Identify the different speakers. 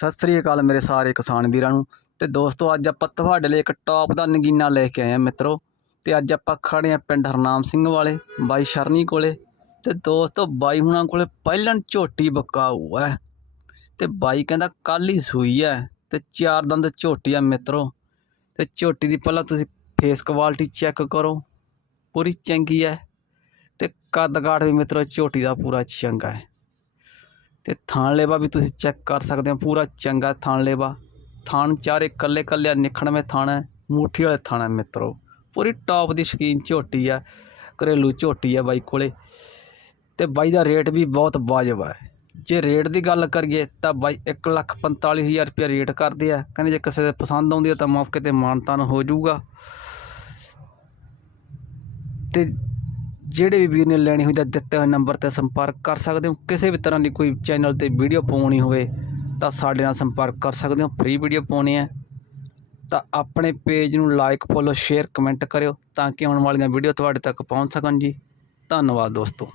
Speaker 1: ਸਤਿ ਸ੍ਰੀ ਅਕਾਲ ਮੇਰੇ ਸਾਰੇ ਕਿਸਾਨ ਵੀਰਾਂ ਨੂੰ। ਤੇ ਦੋਸਤੋ, ਅੱਜ ਆਪਾਂ ਤੁਹਾਡੇ ਲਈ ਇੱਕ ਟੌਪ ਦਾ ਨਗੀਨਾ ਲੈ ਕੇ ਆਏ ਆ ਮਿੱਤਰੋ। ਤੇ ਅੱਜ ਆਪਾਂ ਖੜੇ ਆ ਪਿੰਡ ਹਰਨਾਮ ਸਿੰਘ ਵਾਲੇ, ਬਾਈ ਸ਼ਰਨੀ ਕੋਲੇ। ਤੇ ਦੋਸਤੋ, ਬਾਈ ਹੁਣਾਂ ਕੋਲੇ ਪਹਿਲਾਂ ਝੋਟੀ ਬਕਾਊ ਹੈ। ਤੇ ਬਾਈ ਕਹਿੰਦਾ ਕੱਲ ਹੀ ਸੂਈ ਹੈ। ਤੇ ਚਾਰ ਦੰਦ ਝੋਟੀ ਆ ਮਿੱਤਰੋ। ਤੇ ਝੋਟੀ ਦੀ ਪਹਿਲਾਂ ਤੁਸੀਂ ਫੇਸ ਕੁਆਲਿਟੀ ਚੈੱਕ ਕਰੋ। ਪੂਰੀ ਚੰਗੀ ਹੈ। ਤੇ ਕੱਦ ਕਾਠ ਵੀ ਮਿੱਤਰੋ, ਝੋਟੀ ਦਾ ਪੂਰਾ ਚੰਗਾ ਹੈ। ਤੇ ਥਾਣ ਲੇਵਾ ਵੀ ਤੁਸੀਂ ਚੈੱਕ ਕਰ ਸਕਦੇ ਹੋ, ਪੂਰਾ ਚੰਗਾ ਥਾਣ ਲੇਵਾ। ਥਾਣ ਚਾਰੇ ਕੱਲੇ ਕੱਲੇ ਨਿਖਣਵੇਂ ਥਾਣ ਹੈ, ਮੂਠੀ ਵਾਲੇ ਥਾਣਾ ਹੈ ਮਿੱਤਰੋ। ਪੂਰੀ ਟੌਪ ਦੀ ਸ਼ਕੀਨ ਝੋਟੀ ਆ ਘਰੇਲੂ ਝੋਟੀ ਆ ਬਾਈ ਕੋਲੇ। ਤੇ ਬਾਈ ਦਾ ਰੇਟ ਵੀ ਬਹੁਤ ਵਾਜਬ ਹੈ। ਜੇ ਰੇਟ ਦੀ ਗੱਲ ਕਰੀਏ ਤਾਂ ਬਾਈ 145000 ਰੁਪਏ ਰੇਟ ਕਰਦੇ ਆ। ਕਹਿੰਦੇ ਜੇ ਕਿਸੇ ਦੇ ਪਸੰਦ ਆਉਂਦੀ ਹੈ ਤਾਂ ਮੌਕੇ ਤੇ ਮਾਨਤਾਨ ਹੋ ਜਾਊਗਾ। ਤੇ ਜਿਹੜੇ ਵੀ ਵੀਰ ਨੇ ਲੈਣੀ ਹੋਈ ਤਾਂ ਦਿੱਤੇ ਹੋਏ ਨੰਬਰ ਤੇ ਸੰਪਰਕ ਕਰ ਸਕਦੇ ਹੋ। ਕਿਸੇ ਵੀ ਤਰ੍ਹਾਂ ਦੀ ਕੋਈ ਚੈਨਲ ਤੇ ਵੀਡੀਓ ਪਾਉਣੀ ਹੋਵੇ ਤਾਂ ਸਾਡੇ ਨਾਲ ਸੰਪਰਕ ਕਰ ਸਕਦੇ ਹੋ। ਫ੍ਰੀ ਵੀਡੀਓ ਪਾਉਣੀ ਹੈ। ਤਾਂ ਆਪਣੇ ਪੇਜ ਨੂੰ ਲਾਈਕ ਫੋਲੋ ਸ਼ੇਅਰ ਕਮੈਂਟ ਕਰਿਓ ਤਾਂ ਕਿ ਆਉਣ ਵਾਲੀਆਂ ਵੀਡੀਓ ਤੁਹਾਡੇ ਤੱਕ ਪਹੁੰਚ ਸਕਣ ਜੀ। ਧੰਨਵਾਦ ਦੋਸਤੋ।